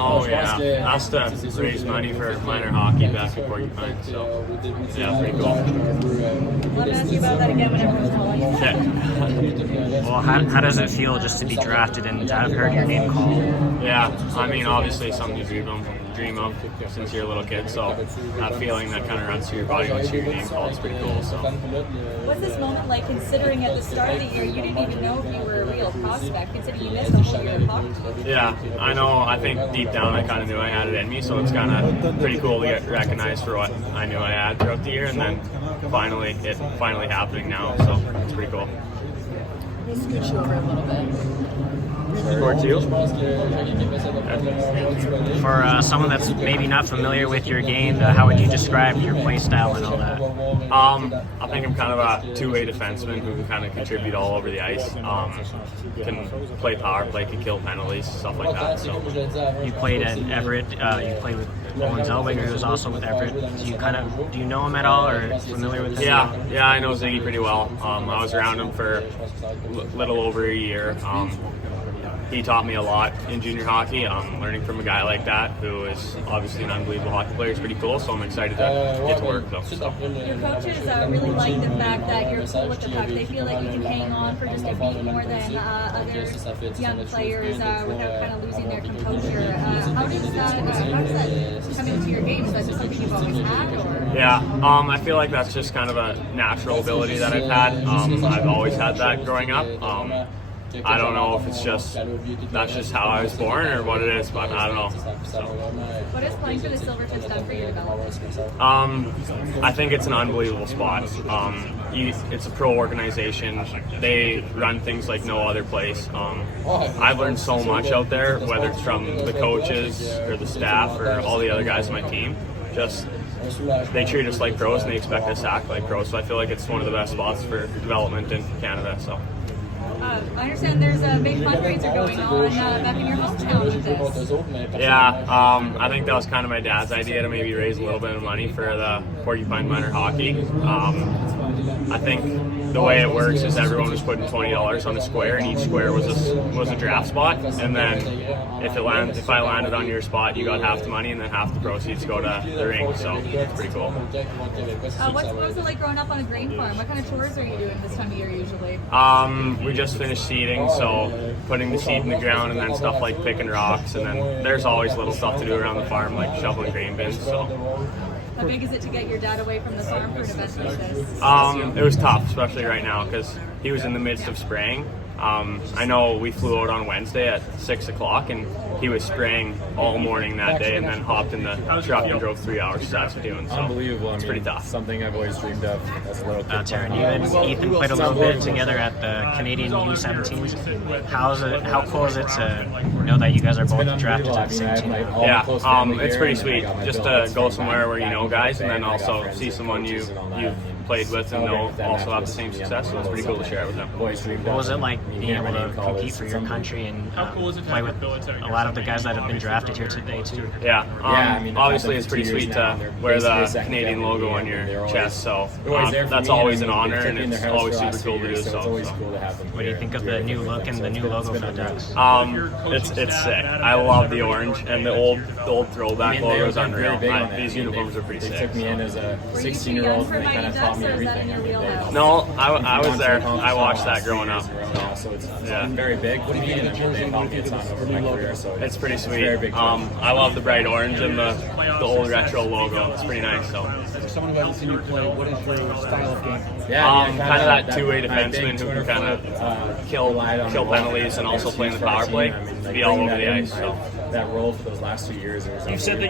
Oh yeah, that's to raise money for minor hockey back in Porcupine. So yeah, pretty cool. I'll ask you about that again when everyone's calling. Okay. Well, how does it feel just to be drafted and to have heard your name called? Yeah, I mean, obviously something you dream of since you're a little kid. So that feeling that kind of runs through your body once you hear your name called is pretty cool. So. What's this moment like, considering at the start of the year you didn't even know if you were a real prospect, considering you missed a whole year of hockey? Yeah, I know. I think deep down I kind of knew I had it in me, so it's kind of pretty cool to get recognized for what I knew I had throughout the year, and then finally happening now. So it's pretty cool. We'll scooch you over a little bit. Towards you. For someone that's maybe not familiar with your game, how would you describe your play style and all that? I think I'm kind of a two-way defenseman who can kind of contribute all over the ice. Can play power play, can kill penalties, stuff like that. So You played in Everett. You played with Owen Zellweger, who was also with Everett. Do you know him at all, or familiar with him? Yeah, I know Ziggy pretty well. I was around him for a little over a year. He taught me a lot in junior hockey. Learning from a guy like that, who is obviously an unbelievable hockey player, is pretty cool. So I'm excited to get to work though. So. Your coaches really like the fact that you're cool with the puck. They feel like you can hang on for just a beat more than other young players without kind of losing their composure. How does that come into your game? Is that just something you've always had? Or? Yeah, I feel like that's just kind of a natural ability that I've had. I've always had that growing up. I don't know if that's just how I was born or what it is, but I don't know. So. What has playing for the Silvertips done for your development? I think it's an unbelievable spot. It's a pro organization. They run things like no other place. I've learned so much out there, whether it's from the coaches or the staff or all the other guys on my team. They treat us like pros and they expect us to act like pros. So I feel like it's one of the best spots for development in Canada. So. I understand there's a big fundraiser going on back in your hometown with this. Yeah, I think that was kind of my dad's idea to maybe raise a little bit of money for the Porcupine minor hockey. I think the way it works is everyone was putting $20 on a square, and each square was a draft spot. And then if I landed on your spot, you got half the money, and then half the proceeds go to the ring. So it's pretty cool. What was it like growing up on a grain farm? What kind of chores are you doing this time of year usually? We just finished seeding, so putting the seed in the ground, and then stuff like picking rocks, and then there's always little stuff to do around the farm, like shoveling grain bins. So. How big is it to get your dad away from the farm for an event like this? It was tough, especially right now, because he was in the midst of spraying. I know we flew out on Wednesday at 6 o'clock, and he was spraying all morning that day, and then hopped in the truck and drove 3 hours to Saskatoon. So unbelievable. It's pretty tough. Something I've always dreamed of as a little kid. Tarin, you and Ethan played a little bit together at the Canadian U17s. How cool is it to know that you guys are both drafted to the same team? Yeah, it's pretty sweet just to go somewhere where you know guys, and then also see someone you've played with and know also have the same success. So it's pretty cool to share with them. What was it like being able to compete for your country and play with a lot of the guys that have been drafted here today too? Yeah, obviously it's pretty sweet to wear the Canadian logo on your chest. So that's always an honor, and it's always super cool to do. So. What do you think of the new look and the new logo for the Ducks? It's sick. I love the orange, and the old throwback logo is unreal. These uniforms are pretty sick. They took me in as a 16-year-old, and they kind of taught me everything. No, I was there. I watched that growing up. So it's been very big for me, and I'm really happy it's on over my career. So it's pretty sweet. I love the bright orange and the old retro logo. It's pretty nice. So. For someone who hasn't seen you play, what is your style of game? Kind of that two-way defenseman who can kind of kill penalties and also play in the power play, be all over the ice. So. That role for those last 2 years. You've said that